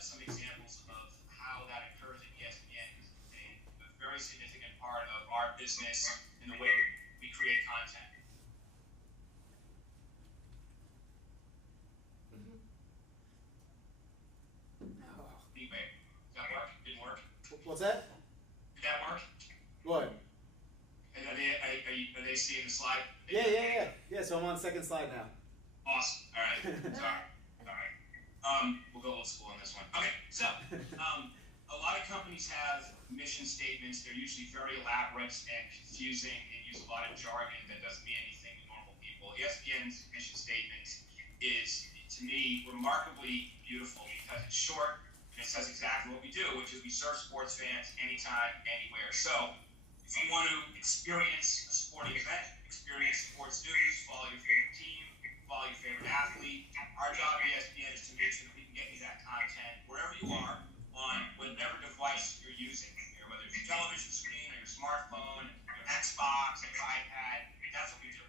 some examples of how that occurs at ESPN, because it's a very significant part of our business and the way we create content. Anyway, does that work? Didn't work? What's that? Did that work? What? Are they seeing the slide? Yeah, so I'm on the second slide now. Awesome. All right. Sorry. We'll go old school on this one. Okay, so a lot of companies have mission statements. They're usually very elaborate and confusing and use a lot of jargon that doesn't mean anything to normal people. ESPN's mission statement is, to me, remarkably beautiful because it's short and it says exactly what we do, which is we serve sports fans anytime, anywhere. So if you want to experience a sporting event, experience sports news, follow your favorite team, follow your favorite athlete, our job at ESPN is to make sure that we can get you that content wherever you are on whatever device you're using, whether it's your television screen or your smartphone, your Xbox, your iPad. That's what we do.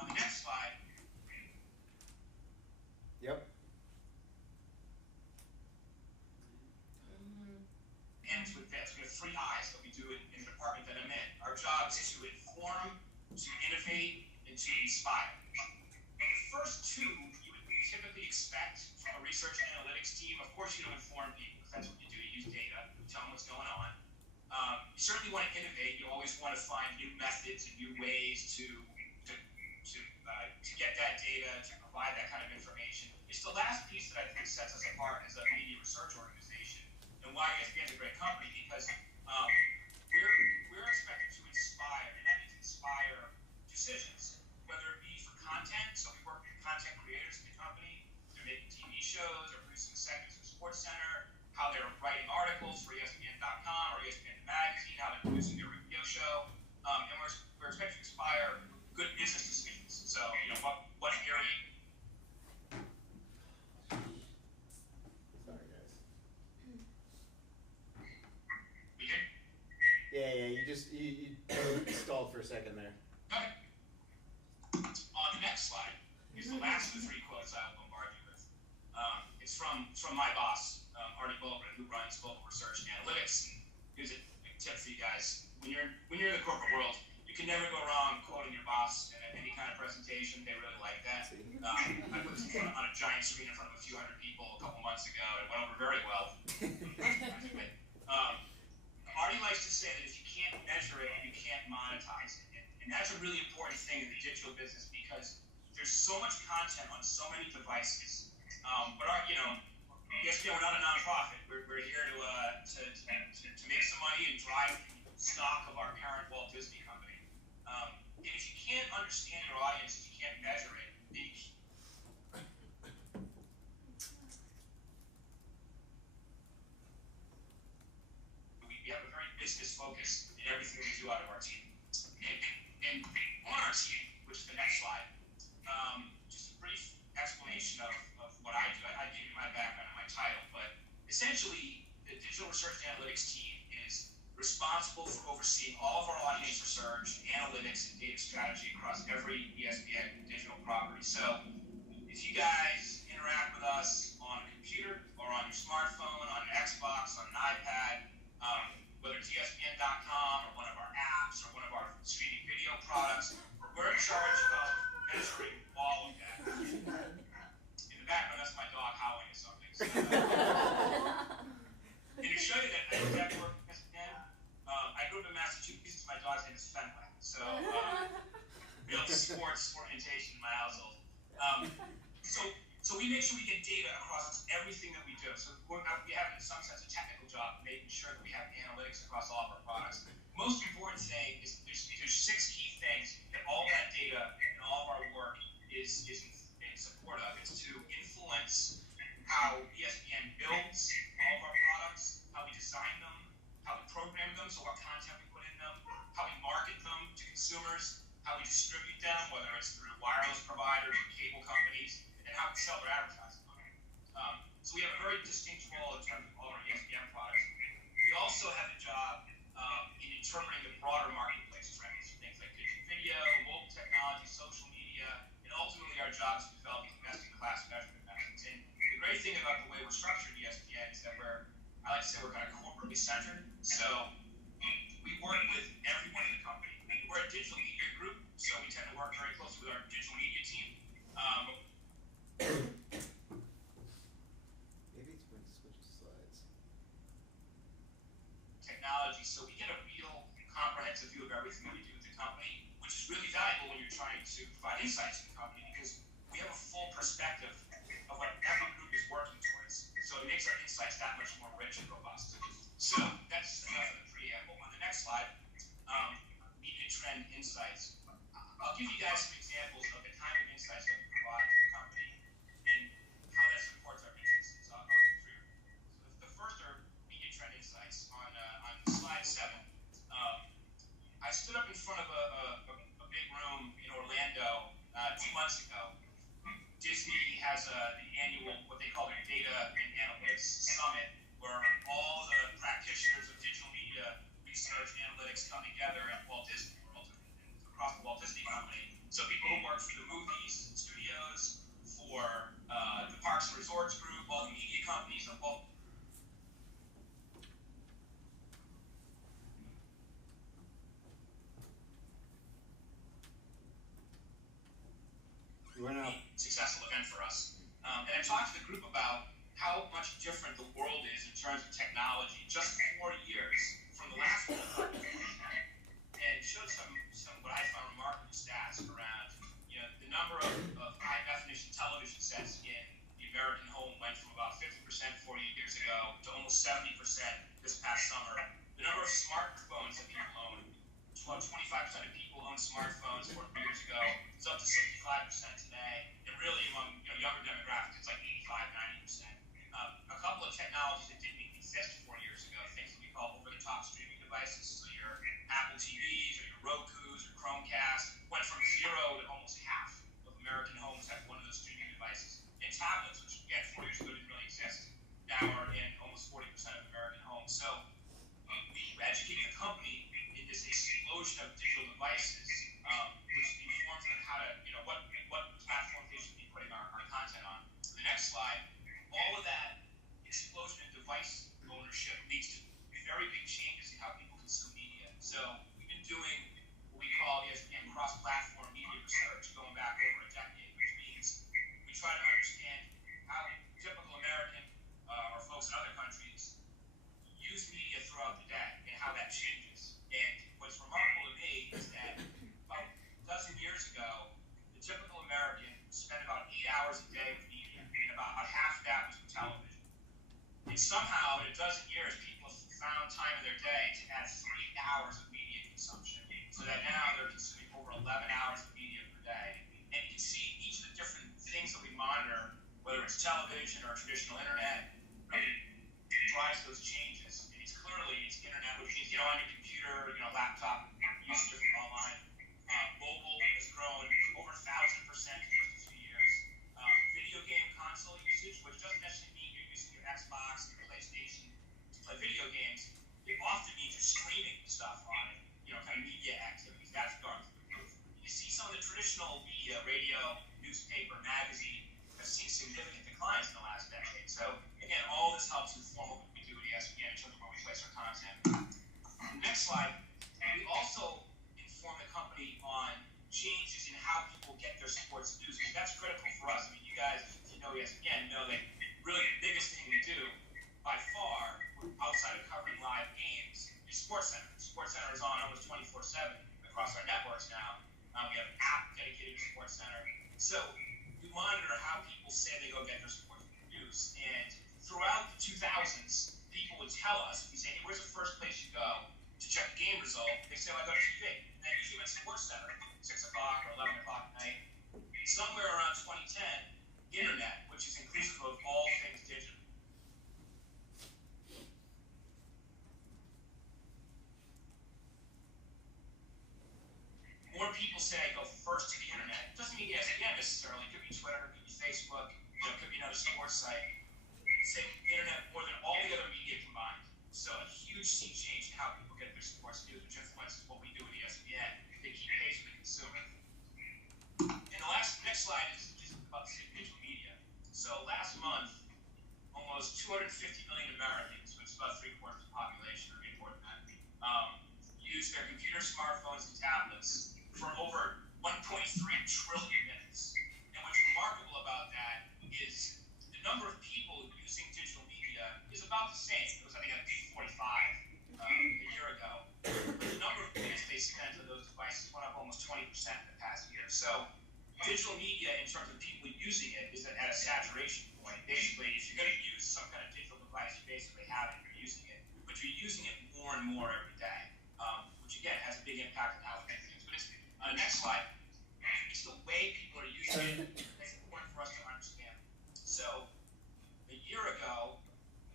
On the next slide. Yep. Ends with this. We have 3 I's that we do in the department that I'm in. Our job is to inform, to innovate, and to inspire. The first 2 you would typically expect from a research and analytics team. Of course, you don't inform people because that's what you do. You use data. You tell them what's going on. You certainly want to innovate. You always want to find new methods and new ways to get that data, to provide that kind of information. It's the last piece that I think sets us apart as a media research organization, and why ESPN is a great company, because we're expected to inspire, and that means inspire decisions, whether it be for content. So we work with content creators in the company. They're making TV shows, they're producing segments for Sports Center, how they're writing articles for ESPN.com or ESPN Magazine, how they're producing their radio show, and we're expected to inspire good business decisions. So, what area? Sorry, guys. We good? Yeah, you stalled for a second there. Okay. On the next slide is the last of the 3 quotes I will bombard you with. It's from my boss, Artie Bulgren, who runs Global Research and Analytics. Here's a tip for you guys: when you're in the corporate world, you can never go wrong quoting your boss in any kind of presentation. They really like that. I put this on a giant screen in front of a few hundred people a couple months ago. It went over very well. Artie likes to say that if you can't measure it, you can't monetize it. And that's a really important thing in the digital business, because there's so much content on so many devices. But ESPN, we're not a nonprofit. We're here to make some money and drive stock of our parent Walt Disney Company. And if you can't understand your audience, if you can't measure it, then we have a very business focus in everything we do out of our team. And on our team, which is the next slide, just a brief explanation of what I do. I gave you my background and my title, but essentially the digital research and analytics team is responsible for overseeing all of our audience research, analytics, and data strategy across every ESPN digital property. So if you guys interact with us on a computer or on your smartphone, on an Xbox, on an iPad, whether it's ESPN.com or one of our apps or one of our streaming video products, we're in charge of measuring all of that. In the background, that's my dog howling at something. So, and to show you that I do that work at ESPN, I grew up in Massachusetts. My dog's name is Fenway. So real sports orientation in my household. So we make sure we get data across everything that we do. So we have, in some sense, a technical job, making sure that we have analytics across all of our products. Most important thing is there's 6 key things that all that data and all of our work is in support of. It's to influence how ESPN builds all of our products, how we design them, how we program them, so what content we put in them, how we market them to consumers, how we distribute them, whether it's through wireless providers or cable companies, and how we sell their advertising money. So we have a very distinct role in terms of all our ESPN products. We also have a job in interpreting the broader marketplace trends, things like digital video, mobile technology, social media, and ultimately our job is developing best-in-class measurement methods. And the great thing about the way we're structured at ESPN digitally centered. So we work with everyone in the company. We're a digital media group, so we tend to work very closely with our digital media team. Maybe it's going to switch slides. Technology, so we get a real comprehensive view of everything that we do with the company, which is really valuable when you're trying to provide insights to the company, because we have a full perspective of what every group is working towards. So it makes our insights that much more rich and robust. So that's enough of the preamble. On the next slide, media trend insights. I'll give you guys some examples of the kind of insights that we provide to the company and how that supports our business. So I'll go through. So the first are media trend insights. On slide 7, I stood up in front of a big room in Orlando 2 months ago. Disney has the annual, what they call their Data and Analytics Summit, where all the practitioners of digital media research and analytics come together at Walt Disney World and across the Walt Disney Company. So people who work for the movies, studios, for the Parks and Resorts Group, all the media companies, all. You went out. Successful event for us. And I talked to the group about how much different the world is in terms of technology just 4 years from the last one, and showed some what I found remarkable stats around, the number of high definition television sets in the American home went from about 50% 40 years ago to almost 70% this past summer. The number of smartphones that people own, about 25% of people own smartphones 4 years ago. It's up to 65% today, and really among younger demographics, it's like 85-90%. A couple of technologies that didn't even exist 4 years ago, things that we call over-the-top streaming devices, so your Apple TVs or your Roku's or Chromecast, went from 0 to almost half of American homes have one of those streaming devices. And tablets, which again 4 years ago didn't really exist, now are in almost 40% of American homes. So we educate the company in this explosion of digital devices, which informs them how to, what platforms they should be putting our content on. The next slide, all of that explosion in device ownership leads to very big changes in how people consume media. So we've been doing what we call ESPN cross-platform media research going back over a decade, which means we try to understand how typical American or folks in other countries use media throughout the day and how that changes. And what's remarkable to me is that about a dozen years ago, the typical American spent about 8 hours a day with media, and about half of that was with television. And somehow, in a dozen years, people have found time in their day to add 3 hours of media consumption, so that now they're consuming over 11 hours of media per day. And you can see each of the different things that we monitor, whether it's television or traditional internet, really drives those changes. And it's internet, which means on your computer, laptop, use different online. Mobile has grown over 1,000% in just a few years. Video game console usage, which doesn't necessarily mean you're using your Xbox or your PlayStation to play video games. It often means you're streaming stuff on it, kind of media activities. That's gone through the roof. You see some of the traditional media, radio, newspaper, magazine, have seen significant declines in the last decade. So again, all this helps inform what we do at ESPN in terms of where we place our content. Next slide. We also inform the company on changes in how people get their sports news, because that's critical for us. I mean, you guys, if you know ESPN, know that really the biggest thing we do by far, outside of covering live games, is SportsCenter. SportsCenter is on almost 24/7 across our networks now. We have an app dedicated to SportsCenter. So we monitor how people say they go get their sports news. And throughout the 2000s, people would tell us, if we say, hey, where's the first place you go to check the game result? They say, well, I go to TV. And then usually went to SportsCenter, 6 o'clock or 11 o'clock at night. Somewhere around 2010, internet, which is inclusive of all things digital. More people say go first to the internet. It doesn't mean ESPN necessarily. It could be Twitter, it could be Facebook, it could be another sports site. Say internet more than all the other media combined. So a huge sea change in how people get their sports news, which influences what we do at ESPN. They keep pace with the consumer. And the next slide is just about digital media. So last month, almost 250 million Americans, which is about 3/4 of the population, or maybe more than that, use their computers, smartphones, and tablets for over 1.3 trillion minutes. And what's remarkable about that is the number of people using digital media is about the same. It was, I think, at 45 a year ago. But the number of minutes they spent on those devices went up almost 20% in the past year. So digital media, in terms of people using it, is at a saturation point. Basically, if you're going to use some kind of digital device, you basically have it, you're using it. But you're using it more and more every day, which, again, has a big impact on how we do things. But it's, on the next slide, it's the way people are using it that's important for us to understand. So a year ago,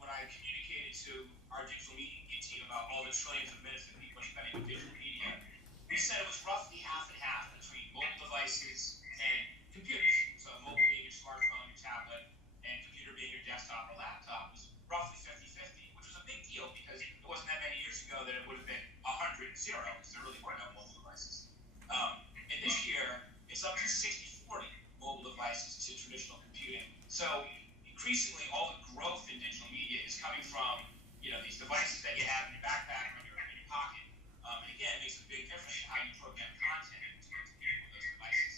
when I communicated to our digital media team about all the trillions of minutes that people are spending with digital media, we said it was roughly half and half between mobile devices and computers. So mobile being your smartphone, your tablet, and computer being your desktop or laptop was roughly 50-50, which was a big deal because it wasn't that many years ago that it would have been 100-0, because there really were no mobile devices. And this year, it's up to 60-40 mobile devices to traditional computing. So increasingly, all the growth in digital media is coming from, these devices that you have in your backpack or in your pocket. And again, it makes a big difference in how you program content to compete with those devices.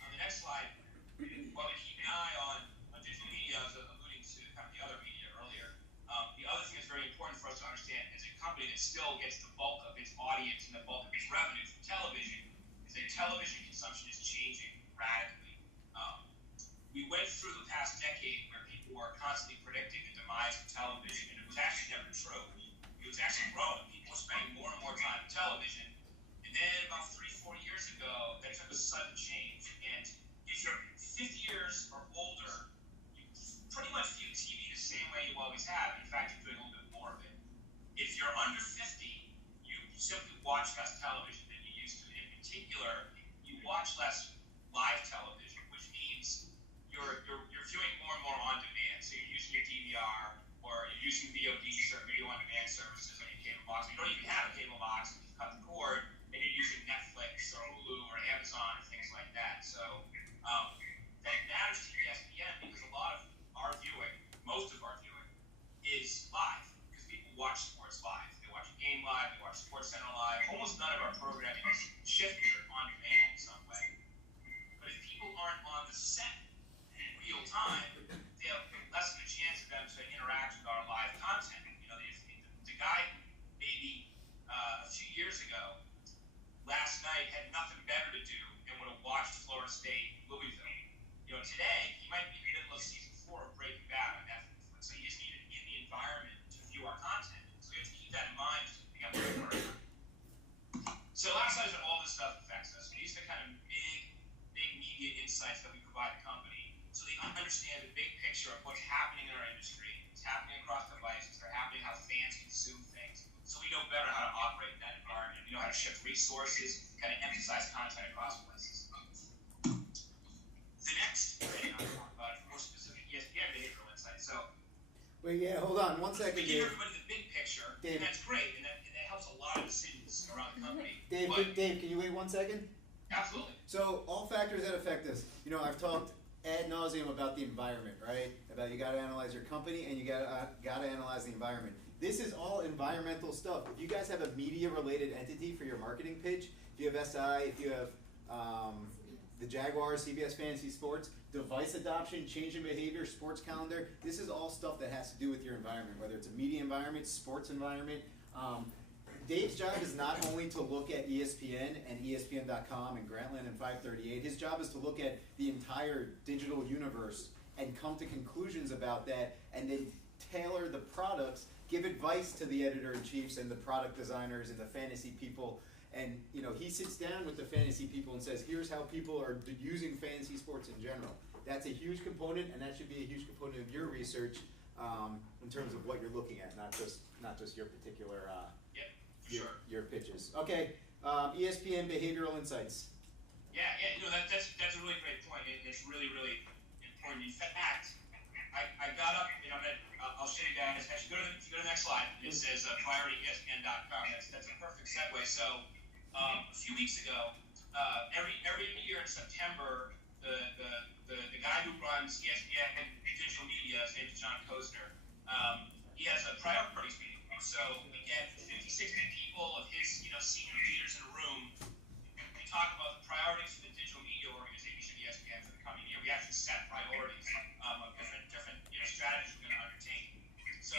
On the next slide, while we keep an eye on digital media, I was alluding to kind of the other media earlier. The other thing that's very important for us to understand as a company that still gets the bulk of its audience and the bulk of its revenue from television is that television consumption is changing radically. We went through the past decade where people were constantly predicting the demise of television, and it was actually never true. It was actually growing. People were spending more and more time on television. And then about 3-4 years ago, that took a sudden change. And if you're 50 years or older, you pretty much view TV the same way you always have. In fact, you're doing a little bit more of it. If you're under 50, you simply watch less television than you used to. In particular, you watch less live television, which means you're viewing more and more on demand. So you're using your DVR, or you're using VOD, or video on demand services on your cable box. You don't even have a cable box. You cut the cord, and you're using Netflix or Hulu or Amazon or things like that. So that matters to ESPN because a lot of our viewing, most of our viewing, is live because people watch sports live. They watch a game live, they watch SportsCenter live. Almost none of our programming is shifted or on demand in some way. But if people aren't on the set in real time, they have less of a chance of them to interact with our live content. The guy maybe a few years ago, last night had nothing better to do and would have watched Florida State, Louisville. Today he might be in the middle of season 4 of Breaking Bad on Netflix, so he just needed in the environment to view our content. So we have to keep that in mind as we become more. So last slide is what all this stuff affects us. These are the kind of big media insights that we provide the company, so they understand the big picture of what's happening in our industry. It's happening across devices. They're happening how fans consume things. So we know better how to operate in that environment. We know how to shift resources, kind of emphasize content across places. The next thing I'll talk about is more specific ESPN behavioral insights. So, wait, yeah, hold on one second, we give Dave. everybody the big picture, Dave. and that's great, and that helps a lot of decisions around the company. Dave, can you wait 1 second? Absolutely. So all factors that affect us. I've talked ad nauseum about the environment, right? About you got to analyze your company and you got to analyze the environment. This is all environmental stuff. If you guys have a media-related entity for your marketing pitch, if you have SI, if you have the Jaguars, CBS Fantasy Sports, device adoption, change in behavior, sports calendar, this is all stuff that has to do with your environment, whether it's a media environment, sports environment. Dave's job is not only to look at ESPN and ESPN.com and Grantland and 538. His job is to look at the entire digital universe and come to conclusions about that, and then tailor the products, give advice to the editor-in-chiefs and the product designers and the fantasy people. And he sits down with the fantasy people and says, here's how people are using fantasy sports in general. That's a huge component, and that should be a huge component of your research in terms of what you're looking at, not just your particular your pitches. Okay, ESPN behavioral insights. Yeah, that's a really great point, and it's really important. In fact, I got up, I'll show you guys. Actually, if you go to the next slide, it says priorityespn.com. That's a perfect segue. So a few weeks ago, every year in September, the guy who runs ESPN digital media, his name is John Kozner. He has a priorities meeting. So we get 50, 60 people of his, senior leaders in a room. We talk about the priorities for the digital media organization, ESPN, for the coming year. We actually set priorities of different strategies we're going to undertake. So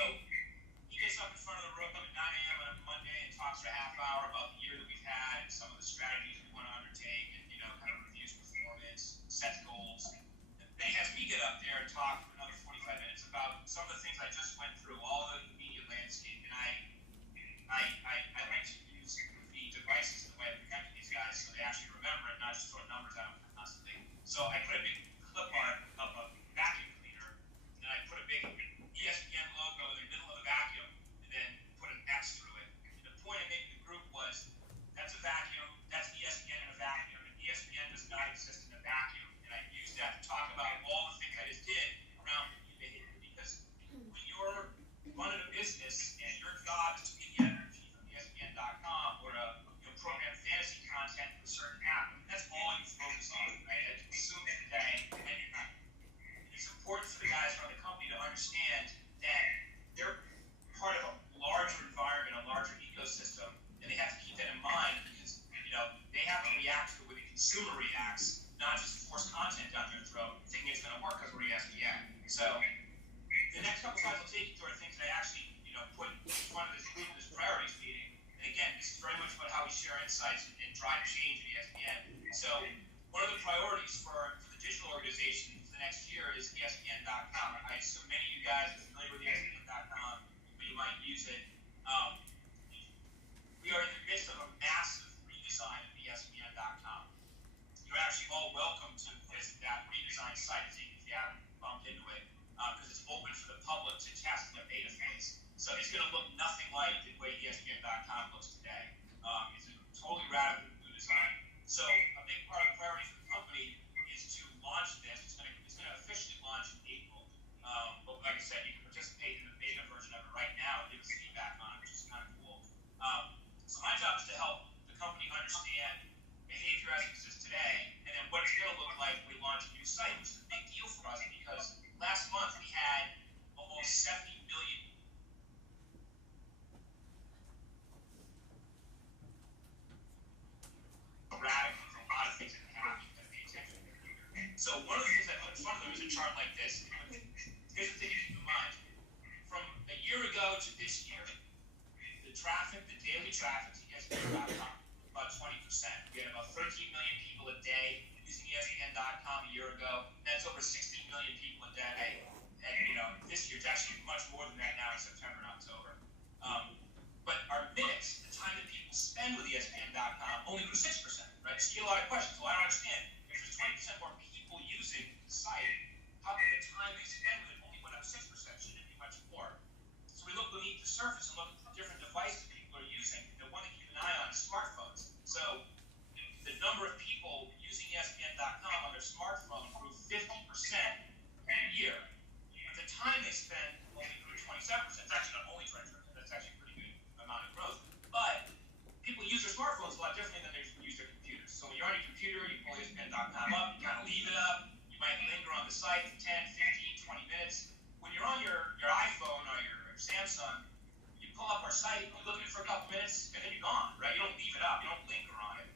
he gets up in front of the room at 9 a.m. on a Monday and talks for a half hour about the year that we've had and some of the strategies we want to undertake, and kind of reviews performance, sets goals. And then he has me get up there and talk for another 45 minutes about some of the things I just went through, all the media landscape, and I like to use the devices the way I presented these guys so they actually remember it, not just throw numbers out constantly. So I put a big clip art of a vacuum cleaner, and I put a big ESPN logo in the middle of the vacuum, and then put an X through it. And the point I made to the group was, that's a vacuum, that's ESPN in a vacuum, and ESPN does not exist in a vacuum. And I used that to talk about all the things I just did around media behavior, because when you're running a business and your job is to be the editor-in-chief of ESPN.com or to program fantasy content for a certain app, that's all you focus on, right? And consume it today and at night. It's important for the guys around the company to understand that they're part of a larger environment, a larger ecosystem, and they have to keep that in mind because they have to react to the way the consumer reacts, not just force content down their throat, thinking it's going to work because we're ESPN. So the next couple slides I'll take you through are things that I actually put in front of this group in this priorities meeting. And again, this is very much about how we share insights and drive change in ESPN. So one of the priorities for the digital organization for the next year is ESPN.com. I assume many of you guys are familiar with ESPN.com, but you might use it. We are in the midst of a massive redesign of ESPN.com. You're actually all welcome to visit that redesigned site if you haven't bumped into it, because it's open for the public to test in a beta phase. So it's going to look nothing like the way ESPN.com looks today. It's a totally radical new design. So a big part of the priority for the company is to launch this. It's going to officially launch in April. But like I said, you can participate in the beta version of it right now and give us feedback on it, which is kind of cool. So my job is to help the company understand behavior as it exists today, and then what it's going to look like when we launch a new site, which is a big deal for us because last month we had almost 70 million radical, a lot of things that happen to pay attention to. So one of the things I put in front of them is a chart like this. Here's the thing to keep in mind. From a year ago to this year, the traffic, the daily traffic to ESPN.com, about 20%. We had about 13 million people a day using ESPN.com a year ago. That's over 16 million people a day. And this year it's actually much more than that now in September and October. But our minutes, the time that people spend with ESPN.com, only grew 6%, right? So you get a lot of questions. Well, I don't understand. If there's 20% more people using the site, how come the time they spend with it only went up 6%? Shouldn't it be much more? So we look beneath the surface and look at the different devices people are using. The one to keep an eye on is smartphones. So the number of people using ESPN.com on their smartphone grew 50% a year. But the time they spend only grew 27%. It's actually not only 27%. That's actually a pretty good amount of growth. But people use their smartphones a lot differently than they use their computers. So when you're on your computer, you pull ESPN.com up, you kind of leave it up. You might linger on the site for 10, 15, 20 minutes. When you're on your iPhone or your Samsung, you pull up our site, you look at it for a couple minutes, and then you're gone, right? You don't leave it up. You don't linger on it.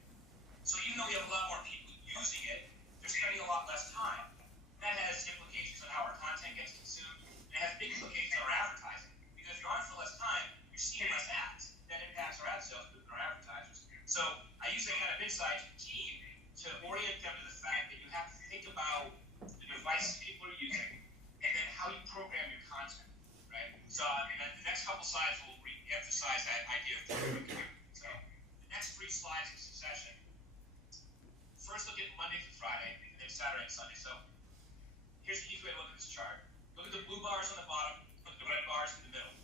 So even though we have a lot more people using it, they're spending a lot less time. That has implications on how our content gets consumed, and it has big implications on our advertising. Because if you're on for less time, you're seeing less ads. That impacts our ad sales and our advertisers. So I use that kind of insight to the team to orient them to the fact that you have to think about the devices people are using and then how you program your content, right? So the next couple slides will re-emphasize that idea of programming. So the next 3 slides in succession. First look at Monday through Friday, and then Saturday and Sunday. So here's the easy way to look at this chart. Look at the blue bars on the bottom, look at the red bars in the middle.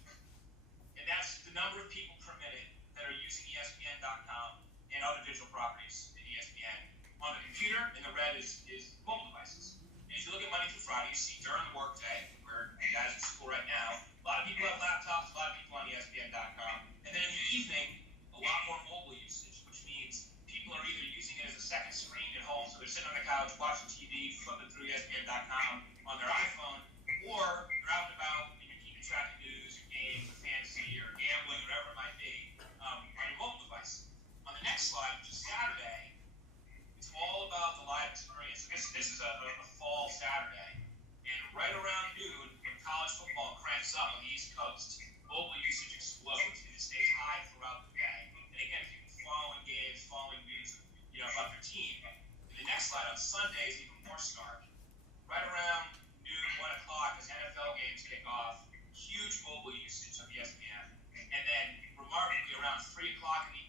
And that's the number of people per minute that are using ESPN.com and other digital properties in ESPN. On the computer, in the red is mobile devices. And if you look at Monday through Friday, you see during the workday, where you guys are in school right now, a lot of people have laptops, a lot of people on ESPN.com. And then in the evening, a lot more mobile usage, which means people are either using it as a second screen at home, so they're sitting on the couch watching TV, flipping through ESPN.com on their iPhone, or they're out and about and you're keeping tracking news, or games, or fantasy, or gambling, whatever it might be, on your mobile device. On the next slide, which is Saturday, it's all about the live experience. This is a fall Saturday, and right around noon, when college football cranks up on the East Coast, mobile usage explodes, and it stays high throughout the day. And again, if you've been following games, following news, about your team, the next slide on Sunday is even more stark. Right around noon, 1 o'clock, as NFL games kick off, huge mobile usage of ESPN. And then, remarkably, around 3 o'clock in the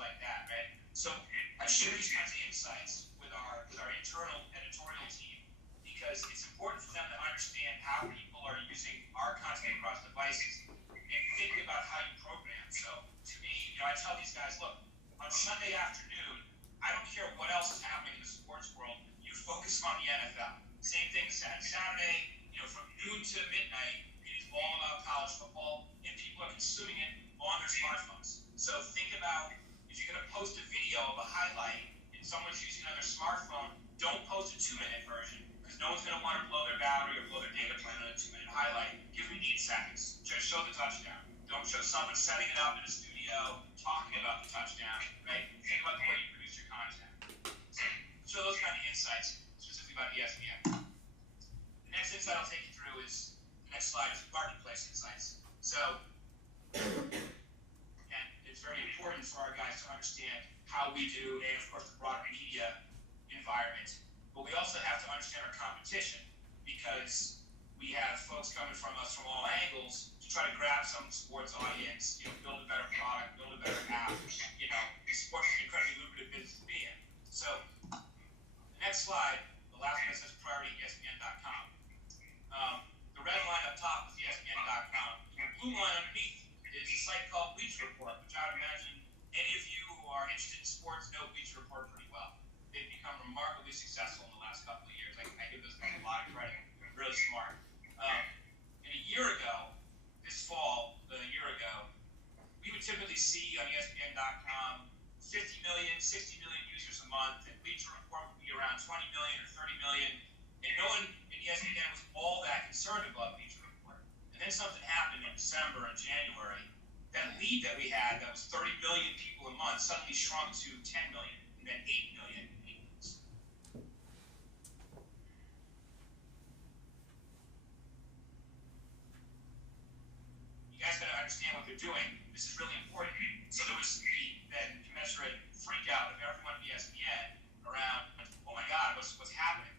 like that, right? So I share these kinds of insights with our internal editorial team because it's important for them to understand how people are using our content across devices and thinking about how you program. So to me, I tell these guys, look, on Sunday afternoon, I don't care what else is happening in the sports world, you focus on the NFL. Same thing Saturday, from noon to midnight, it is all about college football, and people are consuming it on their smartphones. So think about if you're going to post a video of a highlight and someone's using another smartphone, don't post a 2-minute version because no one's going to want to blow their battery or blow their data plan on a 2-minute highlight. Give them 8 seconds. Just show the touchdown. Don't show someone setting it up in a studio talking about the touchdown, right? Think about the way you produce your content. So those kind of insights, specifically about ESPN. The next insight I'll take you through is, the next slide is marketplace insights. So, and it's very important for our guys to understand how we do, and of course the broader media environment, but we also have to understand our competition because we have folks coming from us from all angles to try to grab some sports audience, build a better product, build a better app. Sports is an incredibly lucrative business to be in. So, the next slide, the last one says priority ESPN.com. The red line up top is ESPN.com. The blue line underneath is a site called Bleacher Report, which I would imagine any of you who are interested in sports know Bleacher Report pretty well. They've become remarkably successful in the last couple of years. I give those guys a lot of credit. They're really smart. And a year ago, this fall, we would typically see on ESPN.com 50 million, 60 million users a month, and Bleacher Report would be around 20 million or 30 million. And no one in ESPN was all that concerned about Bleacher Report. And then something happened in December and January. That lead that we had, that was 30 million people a month, suddenly shrunk to 10 million, and then 8 million. You guys got to understand what they're doing. This is really important. So there was the then commensurate freak out of everyone at ESPN around, oh my God, what's happening?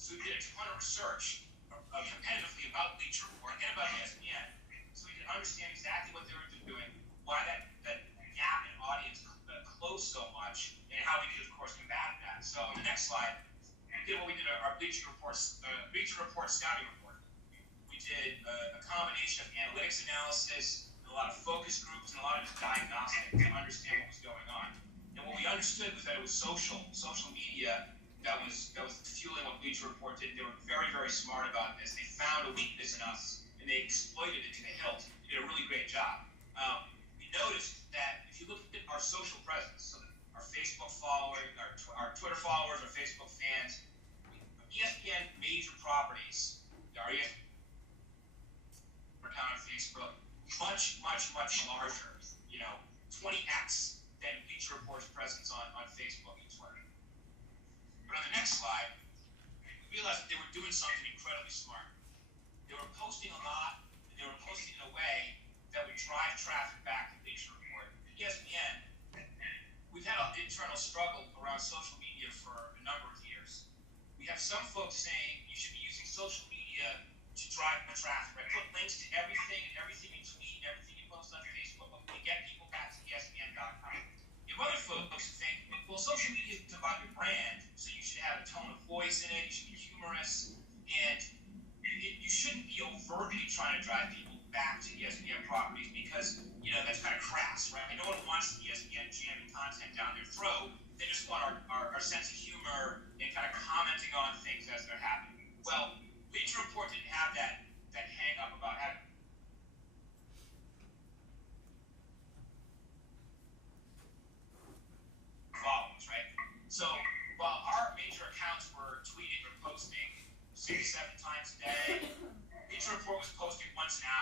So we did a ton of research competitively about Bleacher Report and about ESPN, so we could understand exactly what they were doing, why that gap in audience closed so much, and how we could, of course, combat that. So on the next slide, we did our Bleacher Report scouting report. We did a combination of analytics analysis, and a lot of focus groups, and a lot of diagnostics to understand what was going on. And what we understood was that it was social media that was fueling what Bleacher Report did. They were very, very smart about this. They found a weakness in us, and they exploited it to the hilt. They did a really great job. We noticed that if you look at our social presence, so our Facebook followers, our Twitter followers, our Facebook fans, ESPN major properties, our ESPN account on Facebook, much, much, much larger, 20x than Bleacher Report's presence on Facebook and Twitter. But on the next slide, we realized that they were doing something incredibly smart. They were posting a lot, and they were posting in a way that would drive traffic back to Bleacher Report. ESPN, we've had an internal struggle around social media for a number of years. We have some folks saying you should be using social media to drive the traffic, right? Put links to everything you tweet, everything you post on Facebook, to get people back to ESPN.com. You have other folks who think, well, social media is about your brand, so you should have a tone of voice in it, you should be humorous, and you shouldn't be overtly trying to drive people back to ESPN properties because, that's kind of crass, right? No one wants ESPN jamming content down their throat. They just want our sense of humor and kind of commenting on things as they're happening. Well, Bleacher Report didn't have that hang up about having.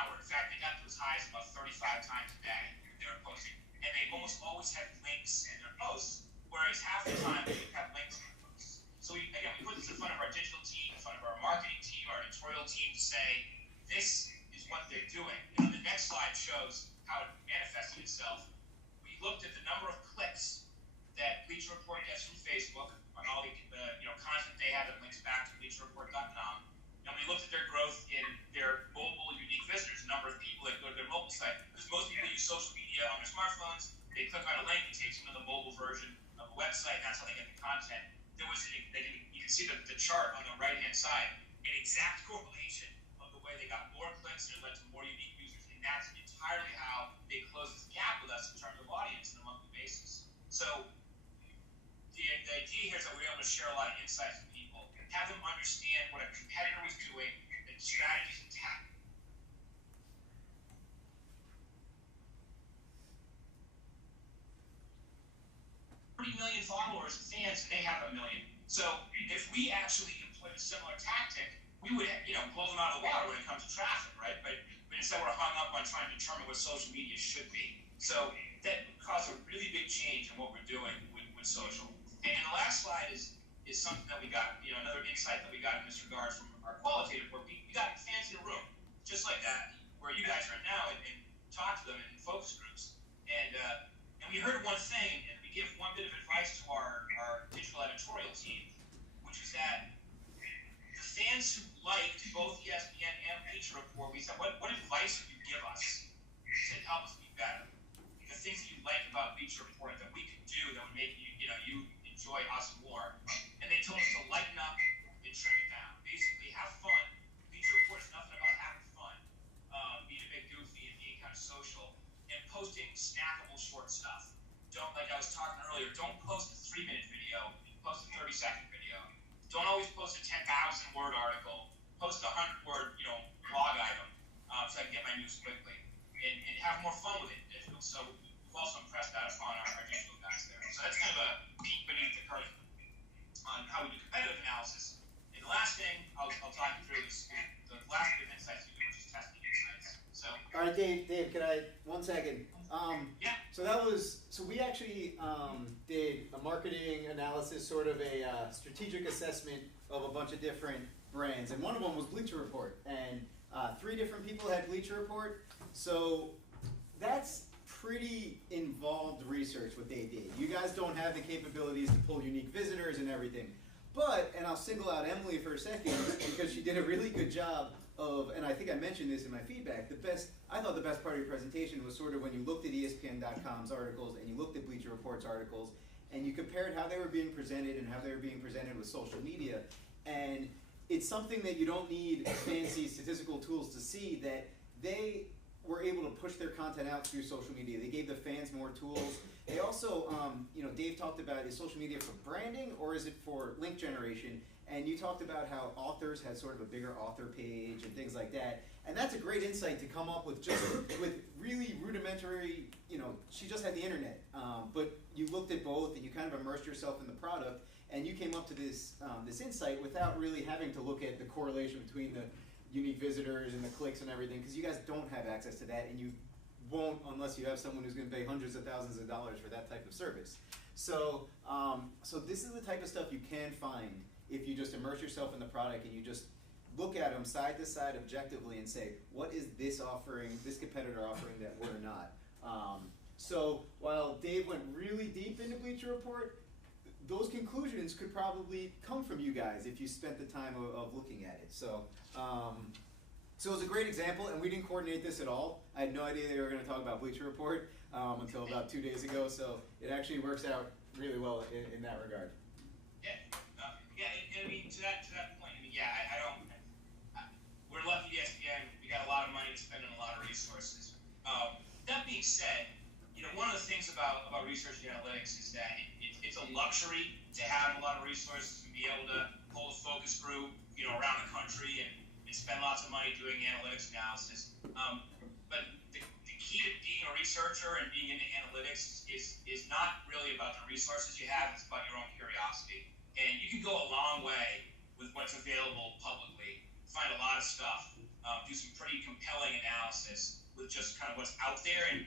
hour. In fact, they got to as high as about 35 times a day they were posting. And they almost always had links in their posts, whereas half the time they didn't have links in their posts. So we put this in front of our digital team, in front of our marketing team, our editorial team to say, this is what they're doing. And the next slide shows how it manifested itself. We looked at the number of clicks that Bleacher Report gets from Facebook on all the content they have that links back to BleacherReport.com. And we looked at their growth in their mobile unique visitors, the number of people that go to their mobile site. Because most people use social media on their smartphones. They click on a link, it takes them to the mobile version of a website, and that's how they get the content. You can see the chart on the right-hand side, an exact correlation of the way they got more clicks and it led to more unique users. And that's entirely how they close this gap with us in terms of audience on a monthly basis. So the idea here is that we're able to share a lot of insights with people, have them understand what a competitor was doing, the strategies and tactics. 30 million followers and fans, and they have 1 million. So if we actually employed a similar tactic, we would blow them out of the water when it comes to traffic, right? But instead we're hung up on trying to determine what social media should be. So that caused a really big change in what we're doing with social. And the last slide is something that we got, another insight that we got in this regard from our qualitative work. We got fans in a room, just like that, where you guys are now, and talk to them in focus groups. And we heard one thing, and we give one bit of advice to our digital editorial team, which is that the fans who liked both ESPN and Bleacher Report, we said, what advice would you give us to help us be better? The things that you like about Bleacher Report that we could do that would make you enjoy us more. And they told us to lighten up and trim it down. Basically, have fun. Bleacher Report is nothing about having fun, being a bit goofy and being kind of social, and posting snackable short stuff. Like I was talking earlier, don't post a 3-minute video, post a 30-second video. Don't always post a 10,000-word article. Post a 100-word, blog item, so I can get my news quickly. And have more fun with it. So we've also impressed that upon our digital guys there. So that's kind of a peek beneath the curtain on how we do competitive analysis. And the last thing I'll talk you through is the last bit of insights we do, which is testing insights. So. All right, Dave, can I, 1 second. Yeah. So we actually did a marketing analysis, sort of a strategic assessment of a bunch of different brands, and one of them was Bleacher Report, and 3 different people had Bleacher Report. So that's pretty involved research what they did. You guys don't have the capabilities to pull unique visitors and everything. But, and I'll single out Emily for a second, because she did a really good job of, and I think I mentioned this in my feedback, I thought the best part of your presentation was sort of when you looked at ESPN.com's articles and you looked at Bleacher Report's articles and you compared how they were being presented and how they were being presented with social media. And it's something that you don't need fancy statistical tools to see, that they were able to push their content out through social media. They gave the fans more tools. They also, Dave talked about, is social media for branding or is it for link generation? And you talked about how authors had sort of a bigger author page and things like that. And that's a great insight to come up with, just with really rudimentary, she just had the internet. But you looked at both and you kind of immersed yourself in the product, and you came up to this insight without really having to look at the correlation between the unique visitors and the clicks and everything, because you guys don't have access to that, and you won't unless you have someone who's going to pay hundreds of thousands of dollars for that type of service. So, so this is the type of stuff you can find if you just immerse yourself in the product and you just look at them side to side objectively and say, what is this offering, this competitor offering that we're not? So while Dave went really deep into Bleacher Report, those conclusions could probably come from you guys if you spent the time of looking at it. So, so it was a great example, and we didn't coordinate this at all. I had no idea they were going to talk about Bleacher Report until about 2 days ago, so it actually works out really well in that regard. Yeah, I mean, to that point, we're lucky at ESPN. We got a lot of money to spend on a lot of resources. That being said, one of the things about research and analytics is that it's a luxury to have a lot of resources and be able to hold a focus group, around the country and spend lots of money doing analytics analysis. But the key to being a researcher and being into analytics is not really about the resources you have, it's about your own curiosity. And you can go a long way with what's available publicly, find a lot of stuff. do some pretty compelling analysis with just kind of what's out there and